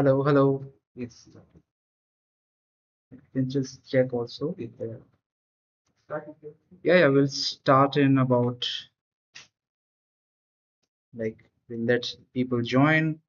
Hello, hello. It's you can just check also if they're yeah, we'll start in about we'll let people join.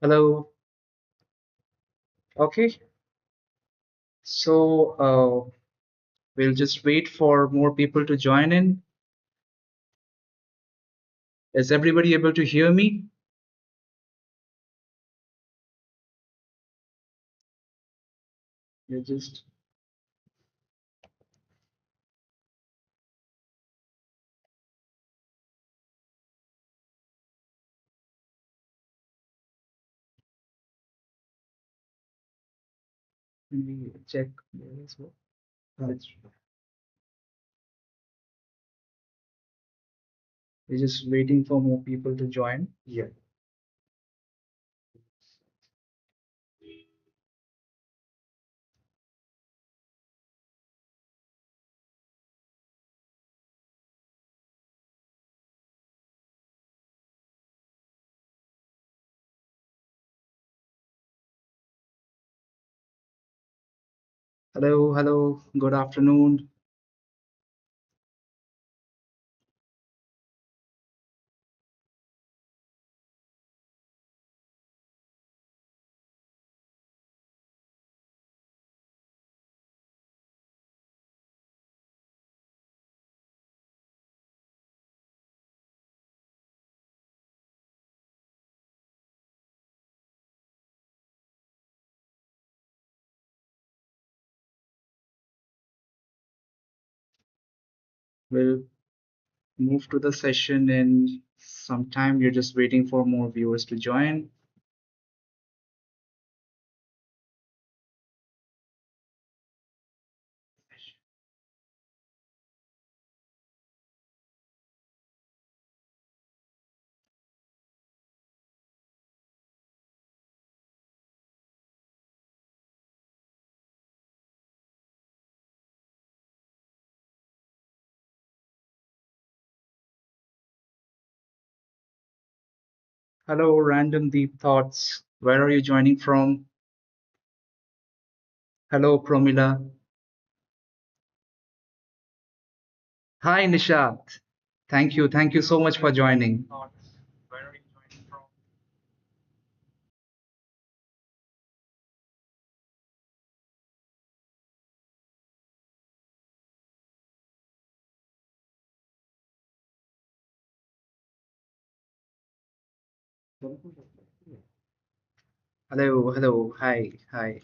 Hello. Okay. So we'll just wait for more people to join in. Is everybody able to hear me? You just Can we check there as well? We're just waiting for more people to join. Yeah. Hello, hello. Good afternoon. We'll move to the session in some time. We're just waiting for more viewers to join. Hello, Random Deep Thoughts. Where are you joining from? Hello, Promila. Hi, Nishat. Thank you. Thank you so much for joining. Hello, hello. Hi, hi.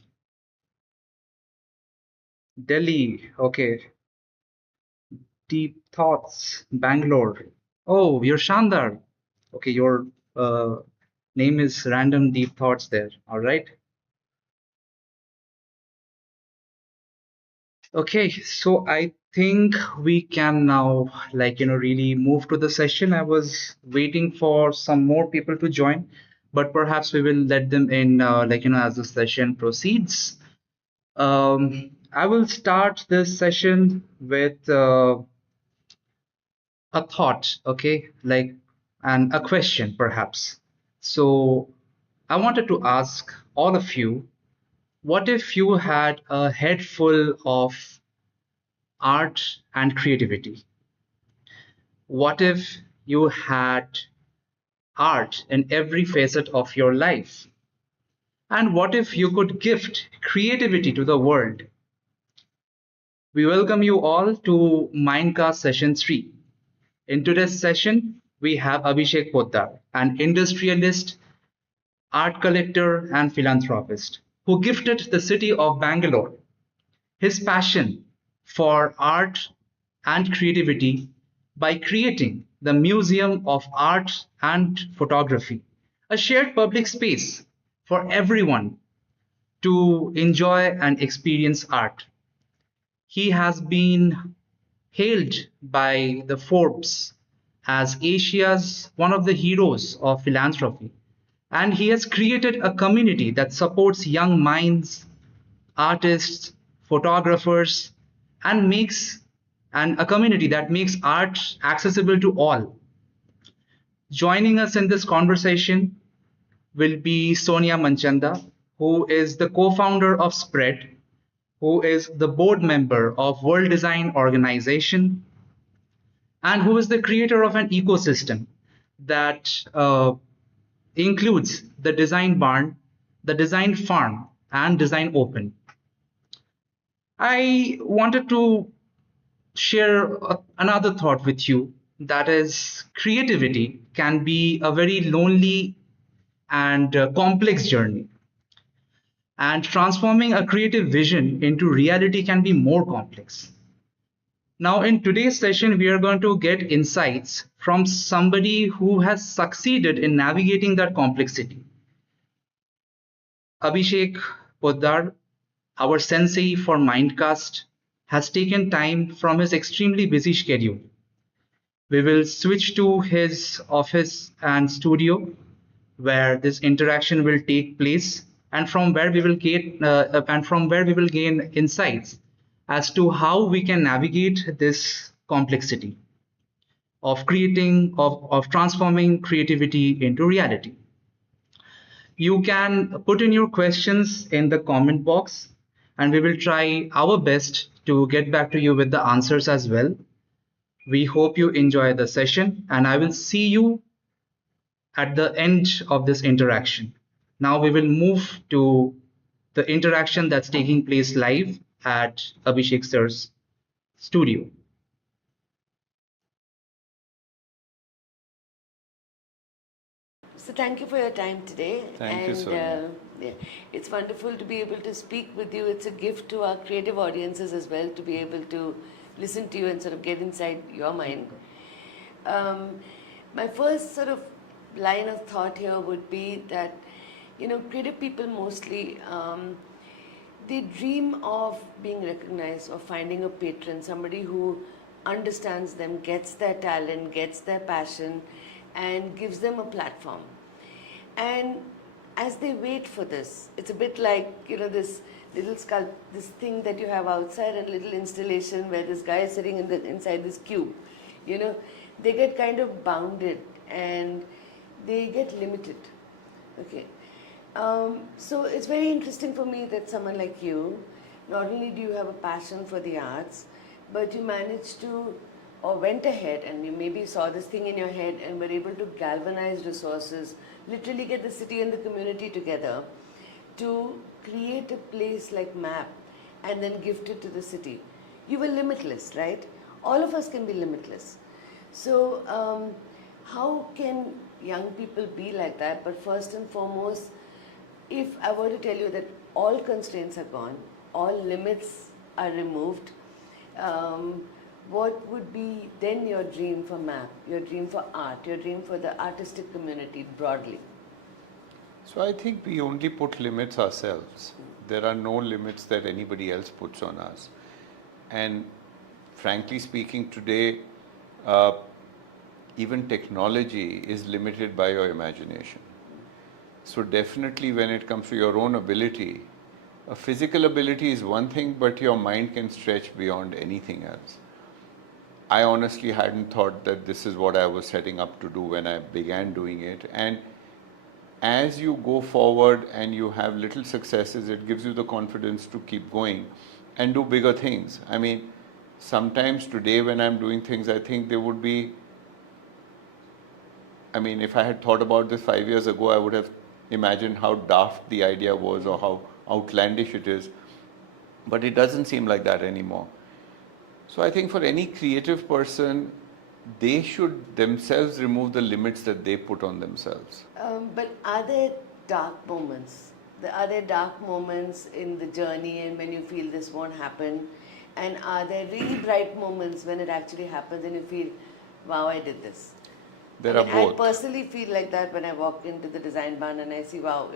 Delhi. Okay. Deep Thoughts. Bangalore. Oh, you're Shandar. Okay, your uh, name is Random Deep Thoughts there. All right. Okay, so I think we can now, really move to the session. I was waiting for some more people to join, but perhaps we will let them in, as the session proceeds. I will start this session with a thought, okay, and a question perhaps. So I wanted to ask all of you, what if you had a head full of art and creativity? What if you had art in every facet of your life? And what if you could gift creativity to the world? We welcome you all to Mindcast Session 3. In today's session, we have Abhishek Poddar, an industrialist, art collector, and philanthropist, who gifted the city of Bangalore his passion for art and creativity by creating the Museum of Art and Photography, a shared public space for everyone to enjoy and experience art. He has been hailed by the Forbes as Asia's one of the heroes of philanthropy, and he has created a community that supports young minds, artists, photographers, and makes and a community that makes art accessible to all. Joining us in this conversation will be Sonia Manchanda, who is the co-founder of Spread, who is the board member of World Design Organization, and who is the creator of an ecosystem that includes the Design Barn, the Design Farm, and Design Open. I wanted to share another thought with you, that is, creativity can be a very lonely and complex journey. And transforming a creative vision into reality can be more complex. Now, in today's session, we are going to get insights from somebody who has succeeded in navigating that complexity. Abhishek Poddar, our sensei for Mindcast, has taken time from his extremely busy schedule. We will switch to his office and studio where this interaction will take place, and from where we will gain insights as to how we can navigate this complexity of transforming creativity into reality. You can put in your questions in the comment box, and we will try our best to get back to you with the answers as well. We hope you enjoy the session, and I will see you at the end of this interaction. Now we will move to the interaction that's taking place live at Abhishek sir's studio. So thank you for your time today. Thank you, Sonia. Yeah, it's wonderful to be able to speak with you. It's a gift to our creative audiences as well to be able to listen to you and sort of get inside your mind. My first sort of line of thought here would be that, creative people mostly, they dream of being recognized, of finding a patron, somebody who understands them, gets their talent, gets their passion, and gives them a platform. And as they wait for this, it's a bit like, this little this thing that you have outside, a little installation where this guy is sitting inside this cube. They get kind of bounded and they get limited. Okay. So it's very interesting for me that someone like you, not only do you have a passion for the arts, but you managed to, or went ahead and you maybe saw this thing in your head and were able to galvanize resources, literally get the city and the community together to create a place like MAP and then gift it to the city. You were limitless, right? All of us can be limitless. So how can young people be like that? But first and foremost, if I were to tell you that all constraints are gone, all limits are removed, what would be then your dream for MAP, your dream for art, your dream for the artistic community broadly? So I think we only put limits ourselves. There are no limits that anybody else puts on us. And frankly speaking, today, even technology is limited by your imagination. So definitely when it comes to your own ability, a physical ability is one thing, but your mind can stretch beyond anything else. I honestly hadn't thought that this is what I was setting up to do when I began doing it. And as you go forward and you have little successes, it gives you the confidence to keep going and do bigger things. I mean, sometimes today when I'm doing things, I think they would be, if I had thought about this 5 years ago, I would have, imagine how daft the idea was or how outlandish it is. But it doesn't seem like that anymore. So I think for any creative person, they should themselves remove the limits that they put on themselves. But are there dark moments? Are there dark moments in the journey and when you feel this won't happen? And are there really bright moments when it actually happens and you feel, wow, I did this? There I are mean, both. I personally feel like that when I walk into the design barn and I see, wow,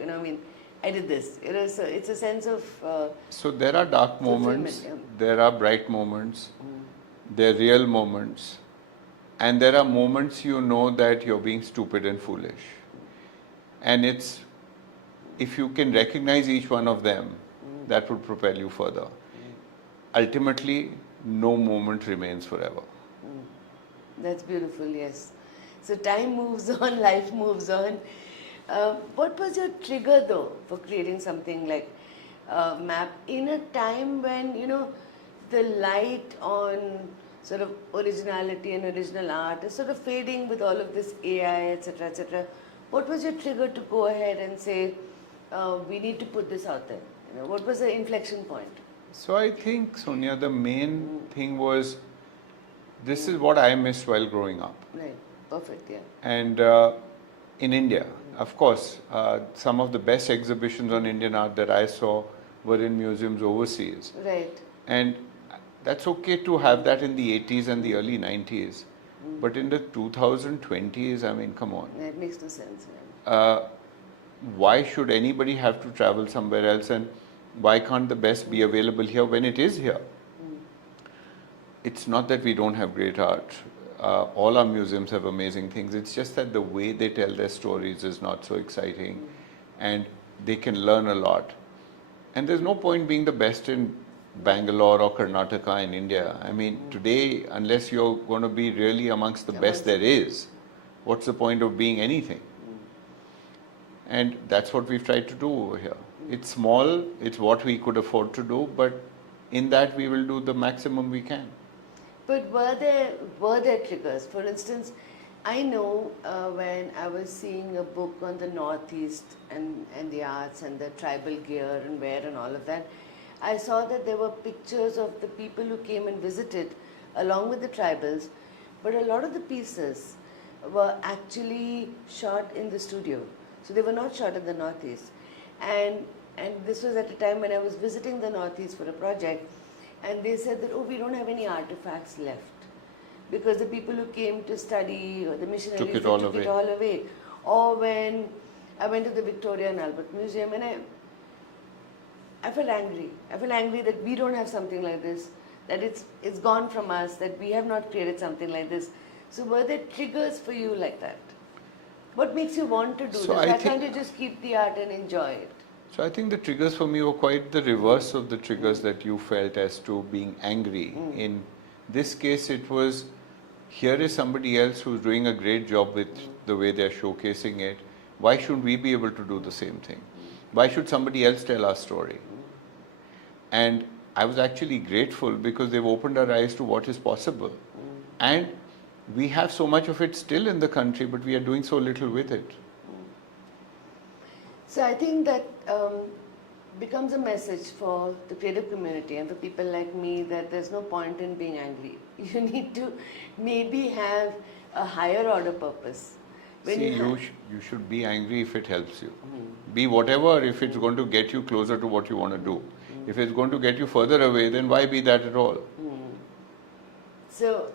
I did this. So it's a sense of So there are dark moments, fulfillment. there are bright moments, there are real moments, and there are moments you know that you're being stupid and foolish. And if you can recognize each one of them, that would propel you further. Ultimately, no moment remains forever. That's beautiful, yes. So time moves on, life moves on. What was your trigger though for creating something like Map in a time when, the light on sort of originality and original art is sort of fading with all of this AI, etc., etc. What was your trigger to go ahead and say, we need to put this out there? What was the inflection point? So I think, Sonia, the main thing was this is what I missed while growing up. Right, perfect, yeah. And in India, of course, some of the best exhibitions on Indian art that I saw were in museums overseas. Right. And that's okay to have that in the 80s and the early 90s. But in the 2020s, I mean, come on. That makes no sense. Yeah. Why should anybody have to travel somewhere else, and why can't the best be available here when it is here? It's not that we don't have great art. All our museums have amazing things. It's just that the way they tell their stories is not so exciting, and they can learn a lot. And there's no point being the best in Bangalore or Karnataka in India. I mean, today, unless you're going to be really amongst the best there is, what's the point of being anything? And that's what we've tried to do over here. It's small, it's what we could afford to do, but in that we will do the maximum we can. But were there triggers? For instance, I know when I was seeing a book on the Northeast and the arts and the tribal gear and wear and all of that, I saw that there were pictures of the people who came and visited along with the tribals, but a lot of the pieces were actually shot in the studio. So they were not shot in the Northeast. And this was at a time when I was visiting the Northeast for a project, and they said that, oh, we don't have any artifacts left because the people who came to study or the missionaries Took it all away. Or when I went to the Victoria and Albert Museum and I felt angry. I felt angry that we don't have something like this, that it's gone from us, that we have not created something like this. So were there triggers for you like that? What makes you want to do this? Why can't you just keep the art and enjoy it? So I think the triggers for me were quite the reverse of the triggers that you felt as to being angry. In this case, it was, here is somebody else who's doing a great job with the way they're showcasing it. Why shouldn't we be able to do the same thing? Why should somebody else tell our story? And I was actually grateful because they've opened our eyes to what is possible. And we have so much of it still in the country, but we are doing so little with it. So I think that becomes a message for the creative community and for people like me that there's no point in being angry. You need to maybe have a higher order purpose. You should be angry if it helps you. Be whatever if it's going to get you closer to what you want to do. If it's going to get you further away, then why be that at all? So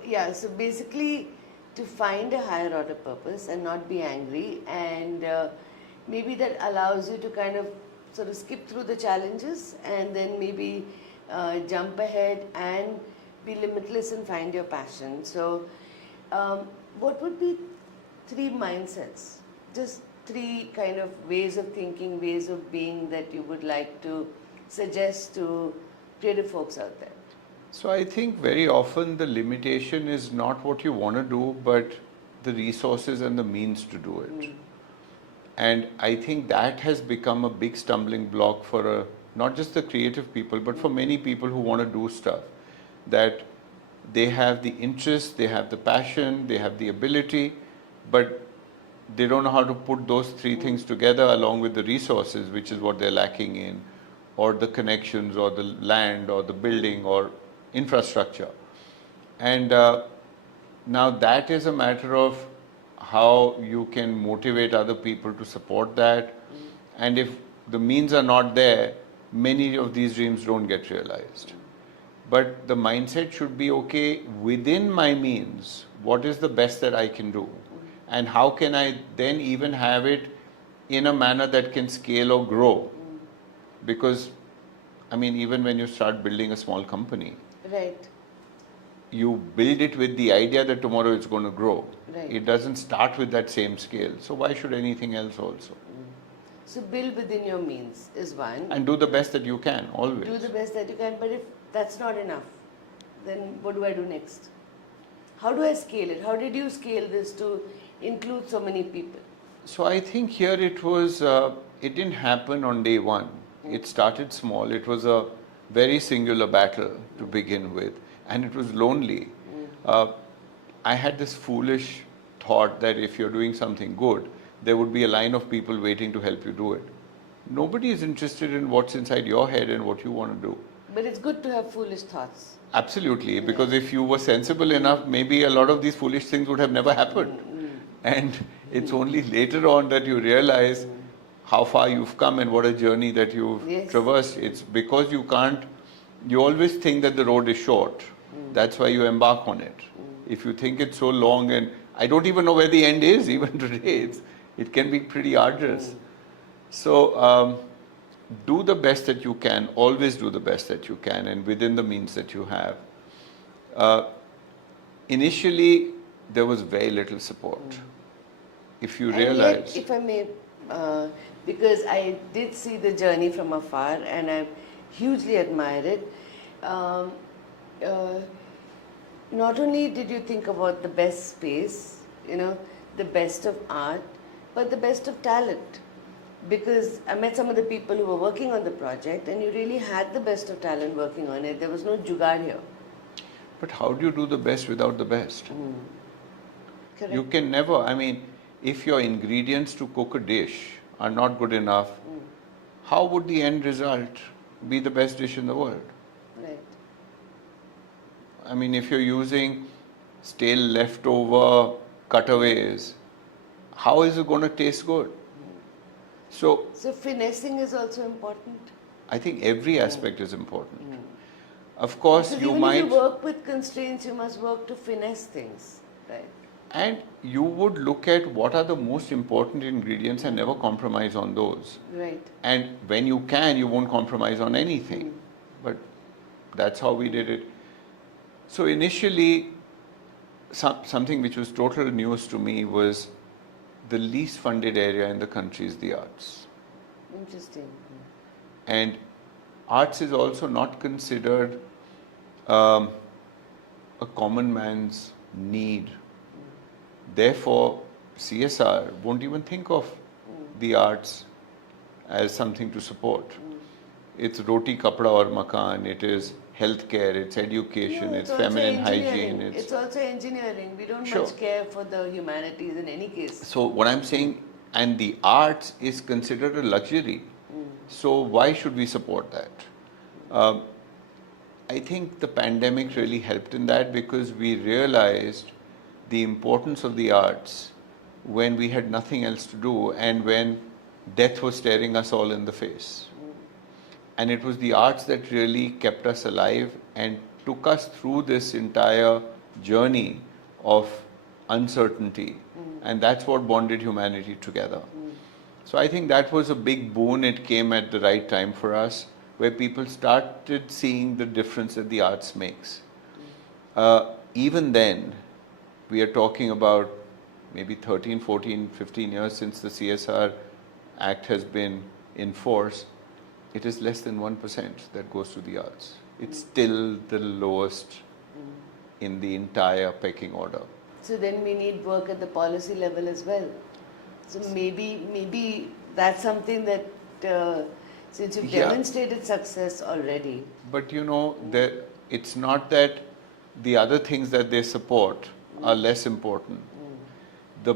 basically to find a higher order purpose and not be angry, and maybe that allows you to kind of sort of skip through the challenges and then maybe jump ahead and be limitless and find your passion. So what would be 3 mindsets, just 3 kind of ways of thinking, ways of being that you would like to suggest to creative folks out there? So I think very often the limitation is not what you want to do, but the resources and the means to do it. And I think that has become a big stumbling block for not just the creative people, but for many people who want to do stuff. That they have the interest, they have the passion, they have the ability, but they don't know how to put those three things together along with the resources, which is what they're lacking in, or the connections, or the land, or the building, or infrastructure. And now that is a matter of how you can motivate other people to support that. And if the means are not there, many of these dreams don't get realized. But the mindset should be, okay, within my means, what is the best that I can do? And how can I then even have it in a manner that can scale or grow? Because, I mean, even when you start building a small company, Right. you build it with the idea that tomorrow it's going to grow. Right. It doesn't start with that same scale. So why should anything else also? So build within your means is one. And do the best that you can, always. Do the best that you can, but if that's not enough, then what do I do next? How do I scale it? How did you scale this to include so many people? So I think here it was, it didn't happen on day one. It started small. It was a very singular battle to begin with, and it was lonely. I had this foolish thought that if you're doing something good, there would be a line of people waiting to help you do it. Nobody is interested in what's inside your head and what you want to do. But it's good to have foolish thoughts. Absolutely, because if you were sensible enough, maybe a lot of these foolish things would have never happened. And it's only later on that you realize how far you've come and what a journey that you've traversed. It's because you can't, you always think that the road is short. That's why you embark on it. If you think it's so long, and I don't even know where the end is, even today, it can be pretty arduous. So do the best that you can, always do the best that you can, and within the means that you have. Initially, there was very little support. If you realize... Yet, if I may, because I did see the journey from afar and I hugely admire it, not only did you think about the best space, the best of art, but the best of talent. Because I met some of the people who were working on the project and you really had the best of talent working on it. There was no jugaad here. But how do you do the best without the best? Correct. You can never, I mean, if your ingredients to cook a dish are not good enough, how would the end result be the best dish in the world? Right. I mean, if you're using stale leftover cutaways, how is it going to taste good? So finessing is also important. I think every aspect is important. Of course, Because you even might... if you work with constraints, you must work to finesse things, right? And you would look at what are the most important ingredients and never compromise on those. Right. And when you can, you won't compromise on anything. But that's how we did it. So initially, something which was total news to me was the least funded area in the country is the arts. Interesting. And arts is also not considered a common man's need. Therefore, CSR won't even think of the arts as something to support. It's roti, kapda or makan, it is healthcare, it's education, it's feminine hygiene. It's also engineering. We don't much care for the humanities in any case. So what I'm saying, and the arts is considered a luxury. So why should we support that? I think the pandemic really helped in that because we realized the importance of the arts when we had nothing else to do and when death was staring us all in the face. And it was the arts that really kept us alive and took us through this entire journey of uncertainty. And that's what bonded humanity together. So I think that was a big boon. It came at the right time for us, where people started seeing the difference that the arts makes. Even then, we are talking about maybe 13, 14, 15 years since the CSR Act has been in force. It is less than 1% that goes to the arts. It's still the lowest in the entire pecking order. So then we need work at the policy level as well. So maybe that's something that since you've demonstrated success already. But it's not that the other things that they support are less important. The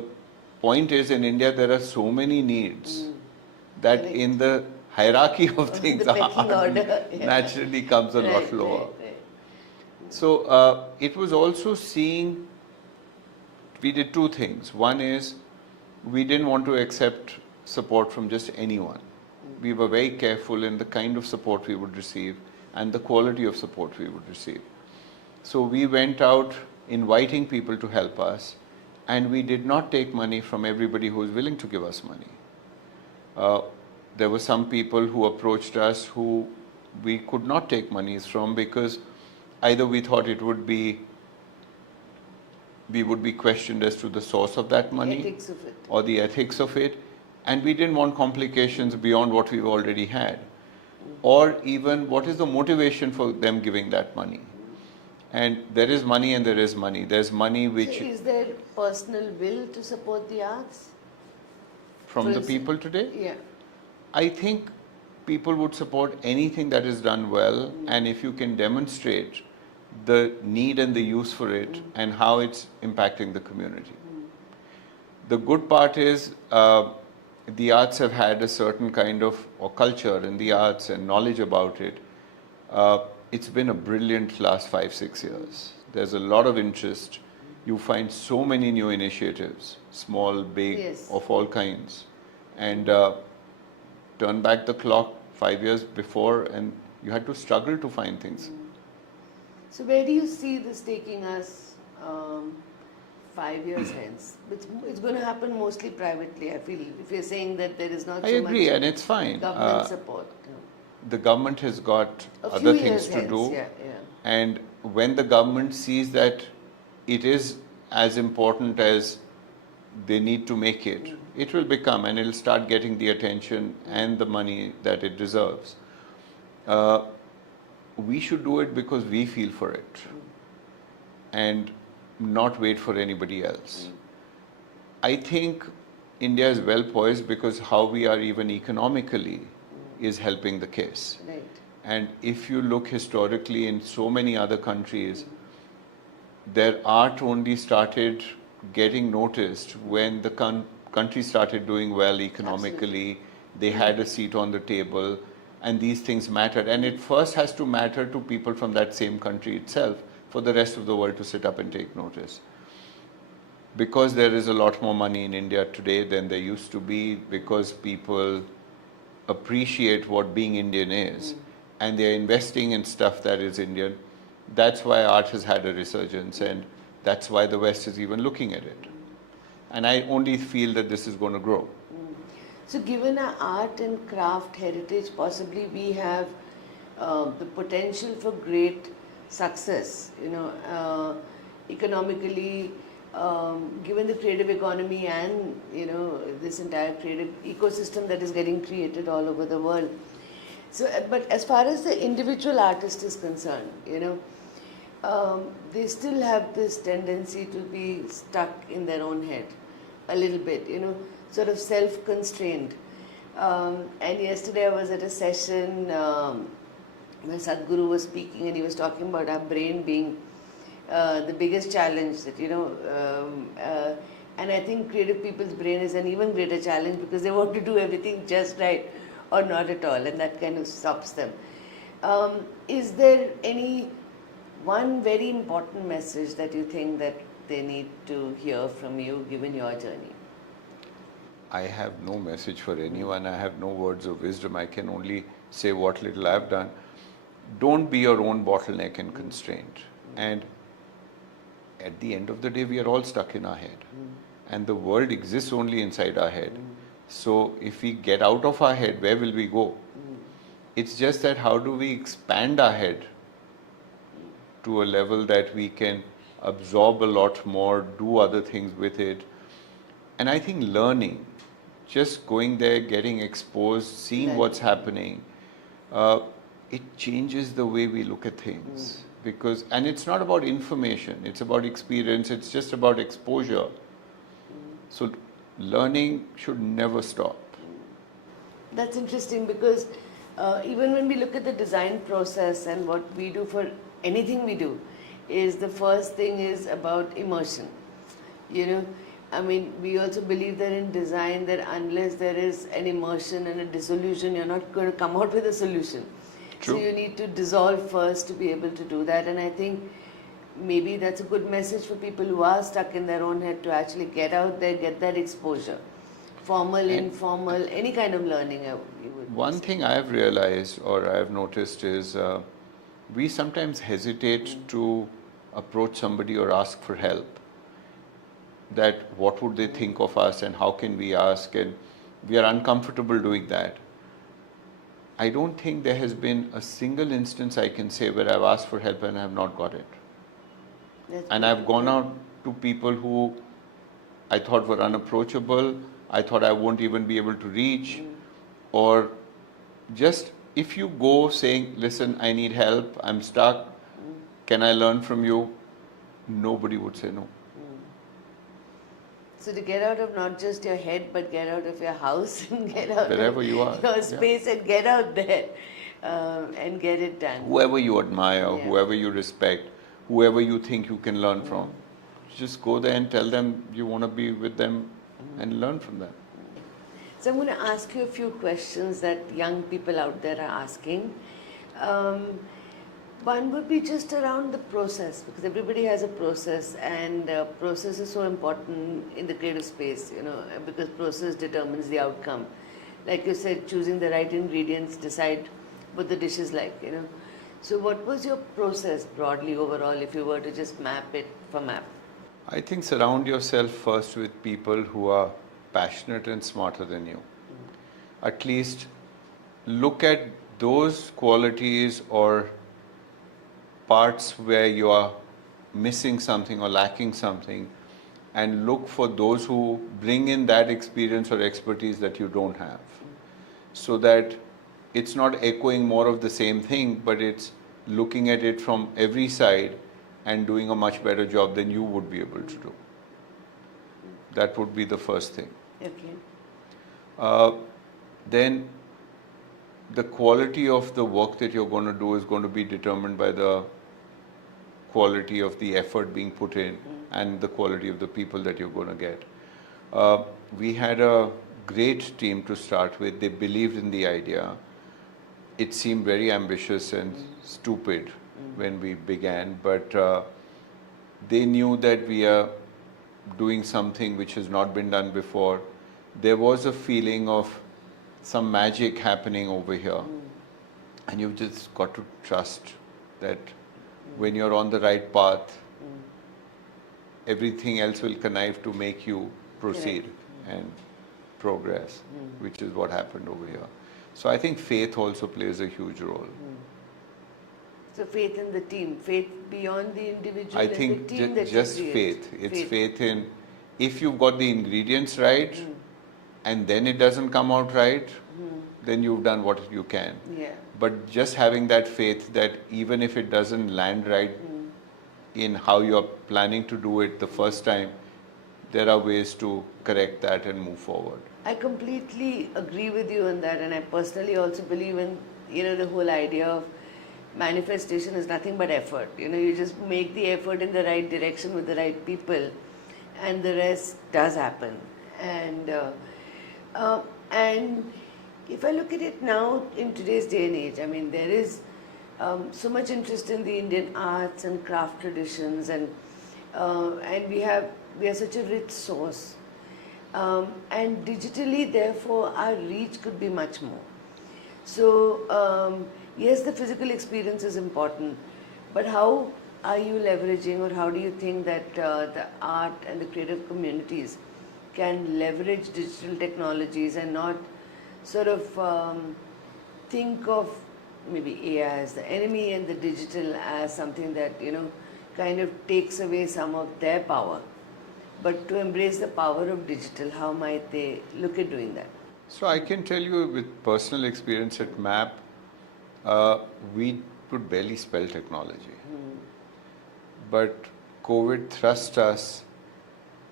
point is, in India there are so many needs that Correct. in the hierarchy of The things pecking order. Yeah. naturally comes a lot Right, lower. right. So it was also seeing, we did two things. One is we didn't want to accept support from just anyone. We were very careful in the kind of support we would receive and the quality of support we would receive. So we went out inviting people to help us, and we did not take money from everybody who was willing to give us money. There were some people who approached us who we could not take monies from because either we thought we would be questioned as to the source of that money, Ethics of it. or the ethics of it, and we didn't want complications beyond what we've already had, or even what is the motivation for them giving that money. And there is money and there is money. There's money which So is there personal will to support the arts? from the people today, Yeah. I think people would support anything that is done well, and if you can demonstrate the need and the use for it and how it's impacting the community. The good part is the arts have had a certain kind of or culture in the arts and knowledge about it. It's been a brilliant last 5-6 years. There's a lot of interest. You find so many new initiatives, small, big, Yes. of all kinds. And turn back the clock 5 years before, and you had to struggle to find things. So where do you see this taking us 5 years hence? It's going to happen mostly privately, I feel. If you're saying that there is not I so agree, much and it's fine. government support. The government has got A other few things years to hence, do. yeah. And when the government sees that it is as important as they need to make it, it will become, and it'll start getting the attention and the money that it deserves. We should do it because we feel for it and not wait for anybody else. I think India is well poised because how we are even economically is helping the case. Right. And if you look historically in so many other countries, their art only started getting noticed when the country started doing well economically, they had a seat on the table, and these things mattered. And it first has to matter to people from that same country itself for the rest of the world to sit up and take notice. Because there is a lot more money in India today than there used to be, because people appreciate what being Indian is, and they're investing in stuff that is Indian. That's why art has had a resurgence, and that's why the West is even looking at it. And I only feel that this is going to grow. So given our art and craft heritage, possibly we have the potential for great success, economically, given the creative economy and, this entire creative ecosystem that is getting created all over the world. So, but as far as the individual artist is concerned, they still have this tendency to be stuck in their own head a little bit, sort of self-constrained. And yesterday I was at a session where Sadhguru was speaking, and he was talking about our brain being the biggest challenge that, and I think creative people's brain is an even greater challenge because they want to do everything just right or not at all, and that kind of stops them. Is there any one very important message that you think that they need to hear from you given your journey? I have no message for anyone. I have no words of wisdom. I can only say what little I've done. Don't be your own bottleneck and constraint. And at the end of the day, we are all stuck in our head. And the world exists only inside our head. So if we get out of our head, where will we go? It's just that how do we expand our head to a level that we can absorb a lot more, do other things with it. And I think learning, just going there, getting exposed, seeing what's happening, it changes the way we look at things. Because, and it's not about information, it's about experience, it's just about exposure. So learning should never stop. That's interesting because even when we look at the design process and what we do for anything we do, is the first thing is about immersion. I mean, we also believe that in design, that unless there is an immersion and a dissolution, you're not going to come out with a solution. So True. you need to dissolve first to be able to do that. And I think maybe that's a good message for people who are stuck in their own head to actually get out there, get that exposure. Formal, And informal, any kind of learning you would one say. thing I've realized or I've noticed is we sometimes hesitate to approach somebody or ask for help. That what would they think of us and how can we ask, and we are uncomfortable doing that. I don't think there has been a single instance I can say where I've asked for help and I have not got it. That's And I've beautiful. gone out to people who I thought were unapproachable, I thought I won't even be able to reach, or just if you go saying, listen, I need help, I'm stuck, can I learn from you? Nobody would say no. So to get out of not just your head, but get out of your house and get out Wherever of you are. your Yeah. space and get out there and get it done. Whoever you admire, Yeah. whoever you respect, whoever you think you can learn from, just go there and tell them you want to be with them and learn from them. So I'm going to ask you a few questions that young people out there are asking. One would be just around the process, because everybody has a process, and process is so important in the creative space, because process determines the outcome. Like you said, choosing the right ingredients decide what the dish is like. So what was your process broadly overall, if you were to just map it for map? I think surround yourself first with people who are passionate and smarter than you. At least look at those qualities or parts where you are missing something or lacking something, and look for those who bring in that experience or expertise that you don't have, so that it's not echoing more of the same thing, but it's looking at it from every side and doing a much better job than you would be able to do. That would be the first thing. Okay. Then the quality of the work that you're going to do is going to be determined by the quality of the effort being put in and the quality of the people that you're going to get. We had a great team to start with. They believed in the idea. It seemed very ambitious and stupid when we began, but they knew that we are doing something which has not been done before. There was a feeling of some magic happening over here, and you've just got to trust that when you're on the right path, everything else will connive to make you proceed and progress, which is what happened over here. So I think faith also plays a huge role. So faith in the team, faith beyond the individual I and think the team that just you create. faith. It's faith in, if you've got the ingredients right and then it doesn't come out right, then you've done what you can. Yeah. But just having that faith that even if it doesn't land right in how you're planning to do it the first time, there are ways to correct that and move forward. I completely agree with you on that, and I personally also believe in the whole idea of manifestation is nothing but effort. You just make the effort in the right direction with the right people, and the rest does happen. And if I look at it now in today's day and age, I mean, there is so much interest in the Indian arts and craft traditions, and we are such a rich source. And digitally, therefore, our reach could be much more. So, yes, the physical experience is important, but how are you leveraging, or how do you think that the art and the creative communities can leverage digital technologies and not sort of think of maybe AI as the enemy and the digital as something that, kind of takes away some of their power? But to embrace the power of digital, how might they look at doing that? So I can tell you with personal experience at MAP, we could barely spell technology. But COVID thrust us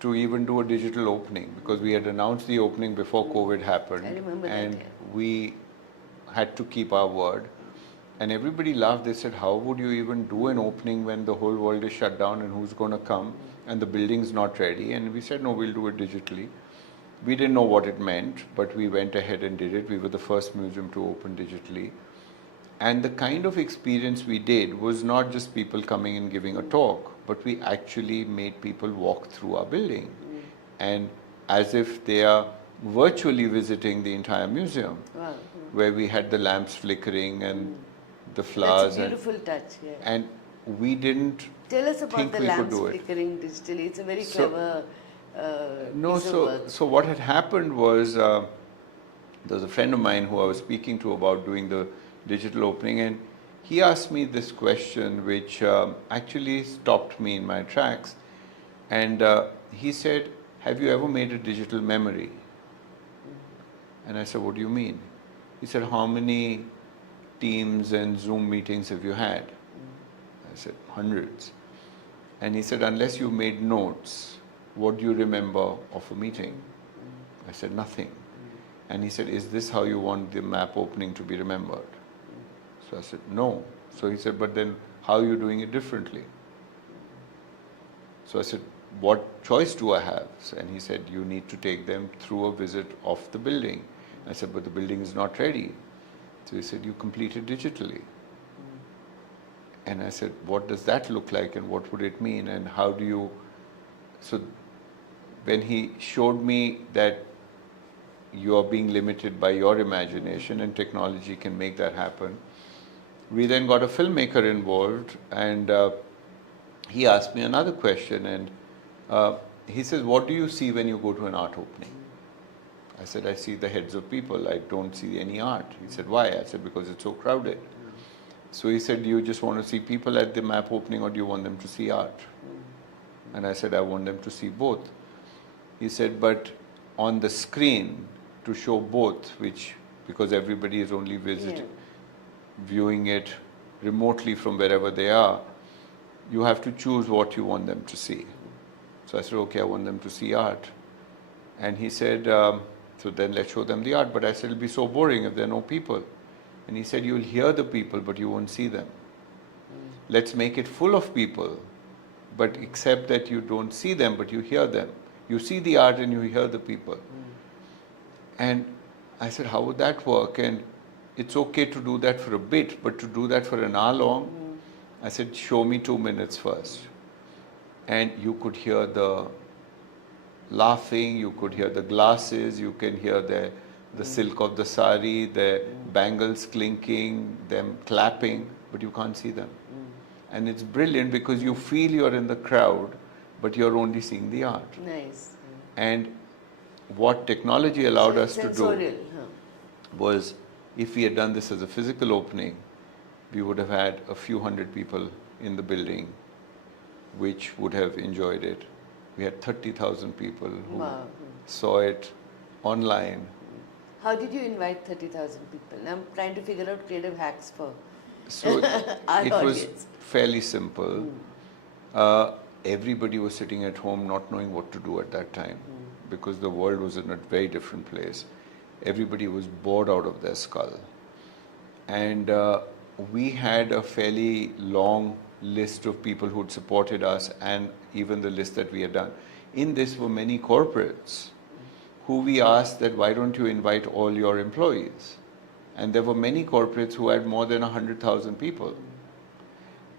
to even do a digital opening, because we had announced the opening before COVID happened. I remember that, and yeah. we had to keep our word. And everybody laughed. They said, how would you even do an opening when the whole world is shut down and who's going to come and the building's not ready? And we said, no, we'll do it digitally. We didn't know what it meant, but we went ahead and did it. We were the first museum to open digitally. And the kind of experience we did was not just people coming and giving a talk, but we actually made people walk through our building. And as if they are virtually visiting the entire museum, Wow. where we had the lamps flickering and the That's flowers. a beautiful touch, yeah. And we didn't Tell us about think the we could lamps do it. flickering digitally. It's a very So- clever No, piece of work. so what had happened was there was a friend of mine who I was speaking to about doing the digital opening, and he asked me this question which actually stopped me in my tracks. And he said, have you ever made a digital memory? And I said, what do you mean? He said, how many Teams and Zoom meetings have you had? I said, hundreds. And he said, unless you made notes, what do you remember of a meeting? I said, nothing. And he said, is this how you want the map opening to be remembered? So I said, no. So he said, but then how are you doing it differently? So I said, what choice do I have? And he said, you need to take them through a visit of the building. I said, but the building is not ready. So he said, you complete it digitally. And I said, what does that look like and what would it mean and how do you... So when he showed me that you are being limited by your imagination and technology can make that happen, we then got a filmmaker involved, and he asked me another question, and he says, what do you see when you go to an art opening? I said, I see the heads of people, I don't see any art. He said, why? I said, because it's so crowded. So he said, do you just want to see people at the map opening or do you want them to see art? And I said, I want them to see both. He said, but on the screen to show both, which, because everybody is only viewing it remotely from wherever they are, you have to choose what you want them to see. So I said, okay, I want them to see art. And he said, so then let's show them the art. But I said, it'll be so boring if there are no people. And he said, you'll hear the people, but you won't see them. Let's make it full of people, but except that you don't see them, but you hear them. You see the art and you hear the people. And I said, how would that work? And it's okay to do that for a bit, but to do that for an hour long, I said, show me 2 minutes first. And you could hear the laughing, you could hear the glasses, you can hear the silk of the sari, the bangles clinking, them clapping, but you can't see them. And it's brilliant because you feel you're in the crowd, but you're only seeing the art. Nice. And what technology allowed us to do was, if we had done this as a physical opening, we would have had a few hundred people in the building which would have enjoyed it. We had 30,000 people who saw it online. How did you invite 30,000 people? I'm trying to figure out creative hacks for So our it was audience. fairly simple. Everybody was sitting at home not knowing what to do at that time because the world was in a very different place. Everybody was bored out of their skull. And we had a fairly long list of people who'd supported us and even the list that we had done. In this were many corporates who we asked that, why don't you invite all your employees? And there were many corporates who had more than 100,000 people.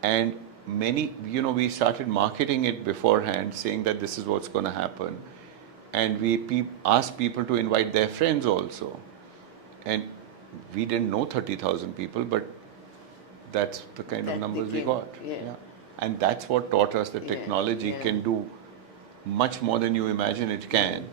And many, we started marketing it beforehand, saying that this is what's going to happen. And we asked people to invite their friends also. And we didn't know 30,000 people, but that's the kind of numbers we got. Yeah. And that's what taught us that technology can do much more than you imagine it can.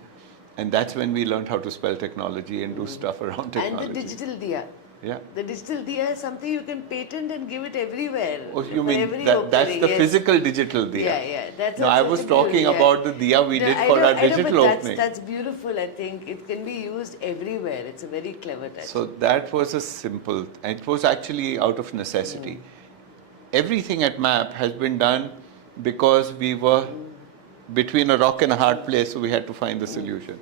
And that's when we learned how to spell technology and do stuff around technology. And the digital diya. Yeah. The digital diya is something you can patent and give it everywhere. Oh, you for mean every that's opening, the yes. physical digital diya? Yeah. That's No, I was talking about the diya we did for our digital opening. That's beautiful, I think. It can be used everywhere. It's a very clever touch. So that was a simple, and it was actually out of necessity. Everything at MAP has been done because we were between a rock and a hard place, so we had to find the solution.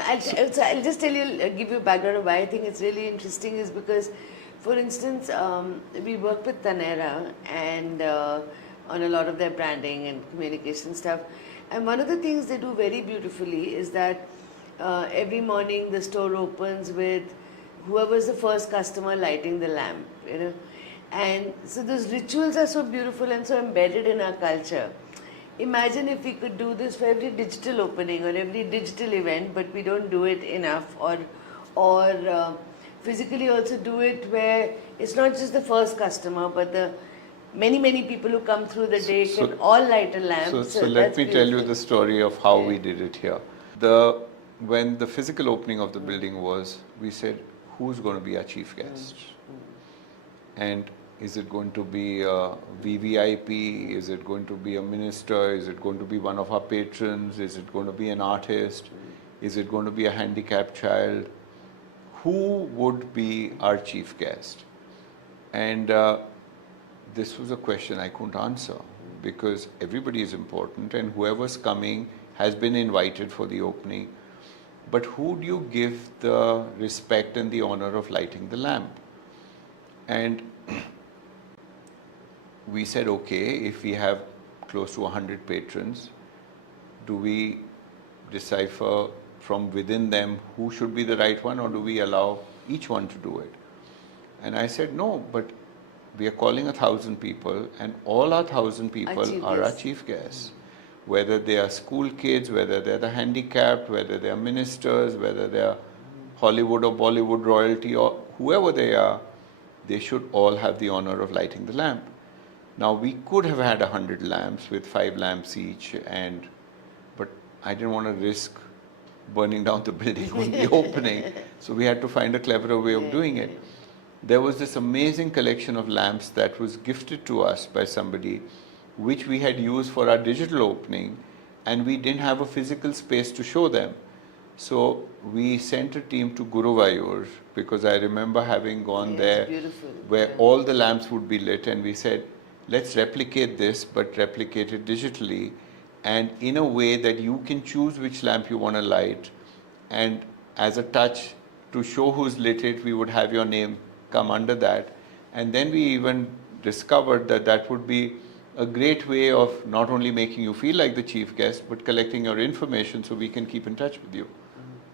I'll just tell you, give you a background of why I think it's really interesting is because For instance, we work with Tanera and on a lot of their branding and communication stuff. And one of the things they do very beautifully is that every morning the store opens with whoever's the first customer lighting the lamp, you know. And so those rituals are so beautiful and so embedded in our culture. Imagine if we could do this for every digital opening or every digital event, but we don't do it enough, or physically also do it where it's not just the first customer, but the many people who come through the day can all light a lamp. So let me tell you the story of how we did it here. When the physical opening of the building was, we said, who's going to be our chief guest? And is it going to be a VVIP? Is it going to be a minister? Is it going to be one of our patrons? Is it going to be an artist? Is it going to be a handicapped child? Who would be our chief guest? And this was a question I couldn't answer because everybody is important and whoever's coming has been invited for the opening. But who do you give the respect and the honor of lighting the lamp? And we said, okay, if we have close to 100 patrons, do we decipher from within them who should be the right one, or do we allow each one to do it? And I said, no, but we are calling 1,000 people and all our 1,000 people are our chief guests. Whether they are school kids, whether they're the handicapped, whether they are ministers, whether they are Hollywood or Bollywood royalty or whoever they are, they should all have the honor of lighting the lamp. Now we could have had 100 lamps with 5 lamps each, but I didn't want to risk burning down the building on the opening, so we had to find a cleverer way of doing it. There was this amazing collection of lamps that was gifted to us by somebody, which we had used for our digital opening, and we didn't have a physical space to show them. So we sent a team to Guruvayur, because I remember having gone there where all the lamps would be lit, and we said, let's replicate this, but replicate it digitally and in a way that you can choose which lamp you want to light, and as a touch to show who's lit it, we would have your name come under that. And then we even discovered that that would be a great way of not only making you feel like the chief guest, but collecting your information so we can keep in touch with you.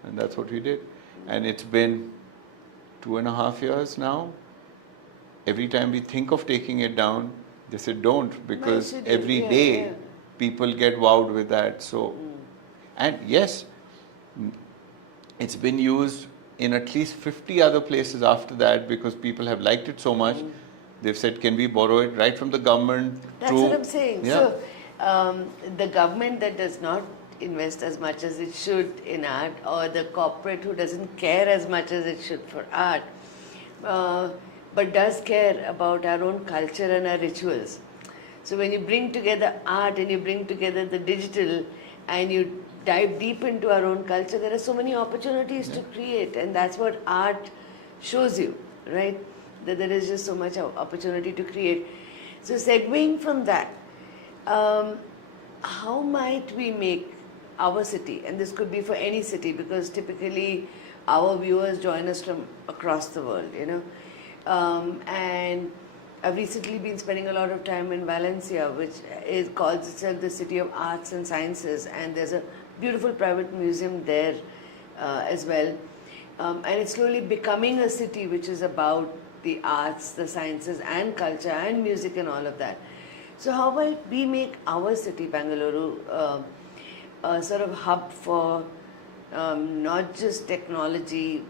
And that's what we did. And it's been 2.5 years now. Every time we think of taking it down, they said don't, because every day people get wowed with that. So, and yes, it's been used in at least 50 other places after that, because people have liked it so much. They've said, can we borrow it right from the government? That's what I'm saying. Yeah. So, the government that does not invest as much as it should in art, or the corporate who doesn't care as much as it should for art, but does care about our own culture and our rituals. So when you bring together art and you bring together the digital and you dive deep into our own culture, there are so many opportunities to create, and that's what art shows you, right? That there is just so much opportunity to create. So segueing from that, how might we make our city, and this could be for any city, because typically our viewers join us from across the world, you know, and I've recently been spending a lot of time in Valencia, which calls itself the City of Arts and Sciences, and there's a beautiful private museum there as well. And it's slowly becoming a city which is about the arts, the sciences and culture and music and all of that. So how might we make our city, Bengaluru, a sort of hub for not just technology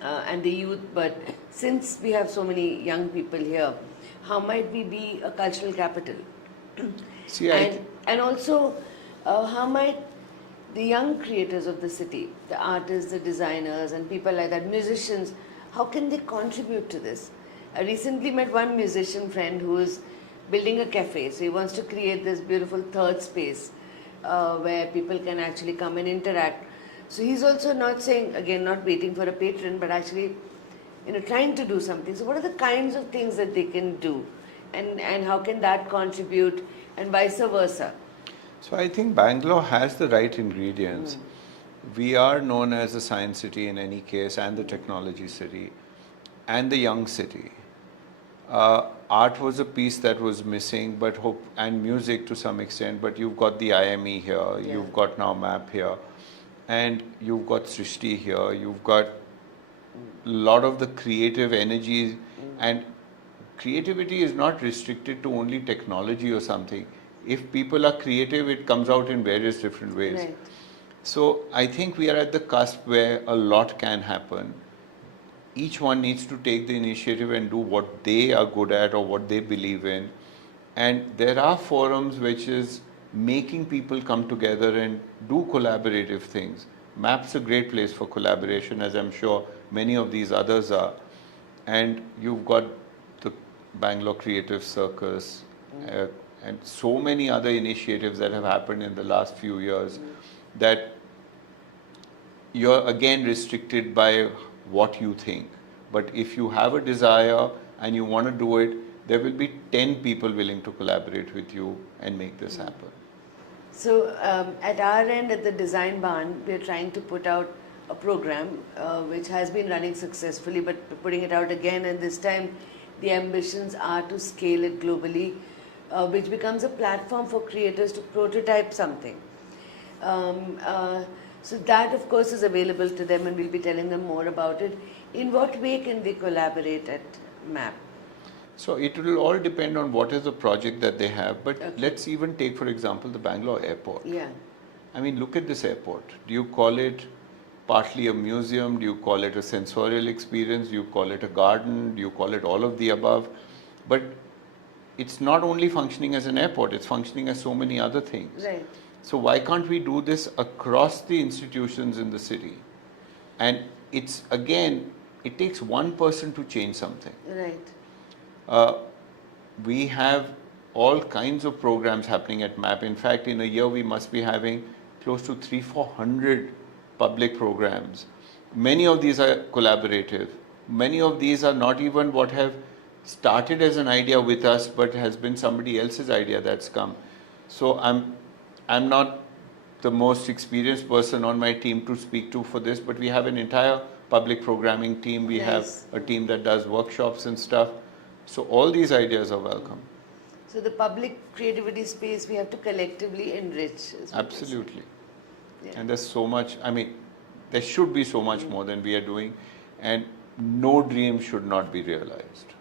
and the youth, but since we have so many young people here, how might we be a cultural capital? See, and also, how might the young creators of the city, the artists, the designers and people like that, musicians, how can they contribute to this? I recently met one musician friend who is building a cafe. So he wants to create this beautiful third space where people can actually come and interact. So he's also not saying, again, not waiting for a patron, but actually, you know, trying to do something. So what are the kinds of things that they can do? And how can that contribute, and vice versa? So I think Bangalore has the right ingredients. We are known as a science city in any case, and the technology city. and the young city. Art was a piece that was missing, but hope and music to some extent. But you've got the IME here, Yeah. you've got now MAP here, and you've got Srishti here. You've got a lot of the creative energies, and creativity is not restricted to only technology or something. If people are creative, it comes out in various different ways. Right. So I think we are at the cusp where a lot can happen. Each one needs to take the initiative and do what they are good at or what they believe in. And there are forums which is making people come together and do collaborative things. MAP's a great place for collaboration, as I'm sure many of these others are. And you've got the Bangalore Creative Circus, and so many other initiatives that have happened in the last few years that you're again restricted by what you think. But if you have a desire and you want to do it, there will be 10 people willing to collaborate with you and make this happen. So at our end, at the Design Barn, we're trying to put out a program which has been running successfully, but we're putting it out again, and this time the ambitions are to scale it globally, which becomes a platform for creators to prototype something. So that, of course, is available to them, and we'll be telling them more about it. In what way can they collaborate at MAP? So it will all depend on what is the project that they have. But Okay. let's even take, for example, the Bangalore airport. Yeah. I mean, look at this airport. Do you call it partly a museum? Do you call it a sensorial experience? Do you call it a garden? Do you call it all of the above? But it's not only functioning as an airport, it's functioning as so many other things. Right. So why can't we do this across the institutions in the city? And it's, again, it takes one person to change something. Right. We have all kinds of programs happening at MAP. In fact, in a year we must be having close to 300-400 public programs. Many of these are collaborative. Many of these are not even what have started as an idea with us, but has been somebody else's idea that's come. So I'm not the most experienced person on my team to speak to for this, but we have an entire public programming team. We have Nice. a team that does workshops and stuff. So all these ideas are welcome. So the public creativity space we have to collectively enrich. Is what you're saying. Absolutely. Yeah. And there's so much, I mean, there should be so much more than we are doing, and no dream should not be realized.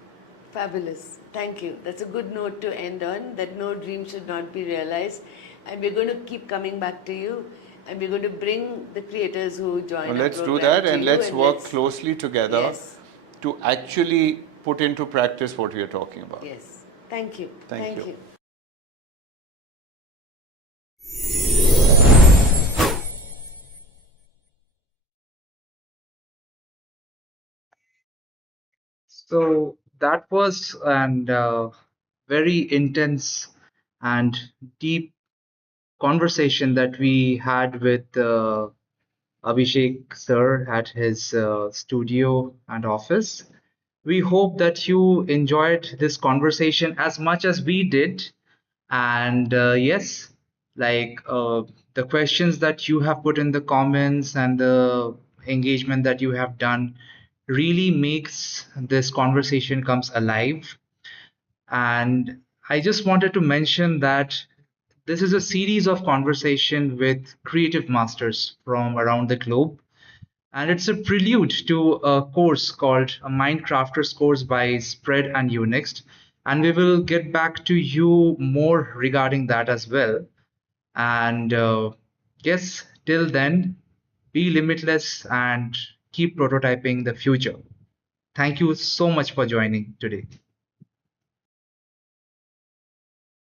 Fabulous. Thank you. That's a good note to end on, that no dream should not be realized. And we're going to keep coming back to you, and we're going to bring the creators who join Well, our let's do program that, to and you, let's work let's- closely together Yes. to actually put into practice what we are talking about. Yes. Thank you. Thank you. So that was an very intense and deep conversation that we had with Abhishek sir at his studio and office. We hope that you enjoyed this conversation as much as we did. And yes, like the questions that you have put in the comments and the engagement that you have done really makes this conversation comes alive. And I just wanted to mention that this is a series of conversation with creative masters from around the globe. And it's a prelude to a course called a Mindcrafters course by Spread and Unixed. And we will get back to you more regarding that as well. And yes, till then, be limitless and keep prototyping the future. Thank you so much for joining today.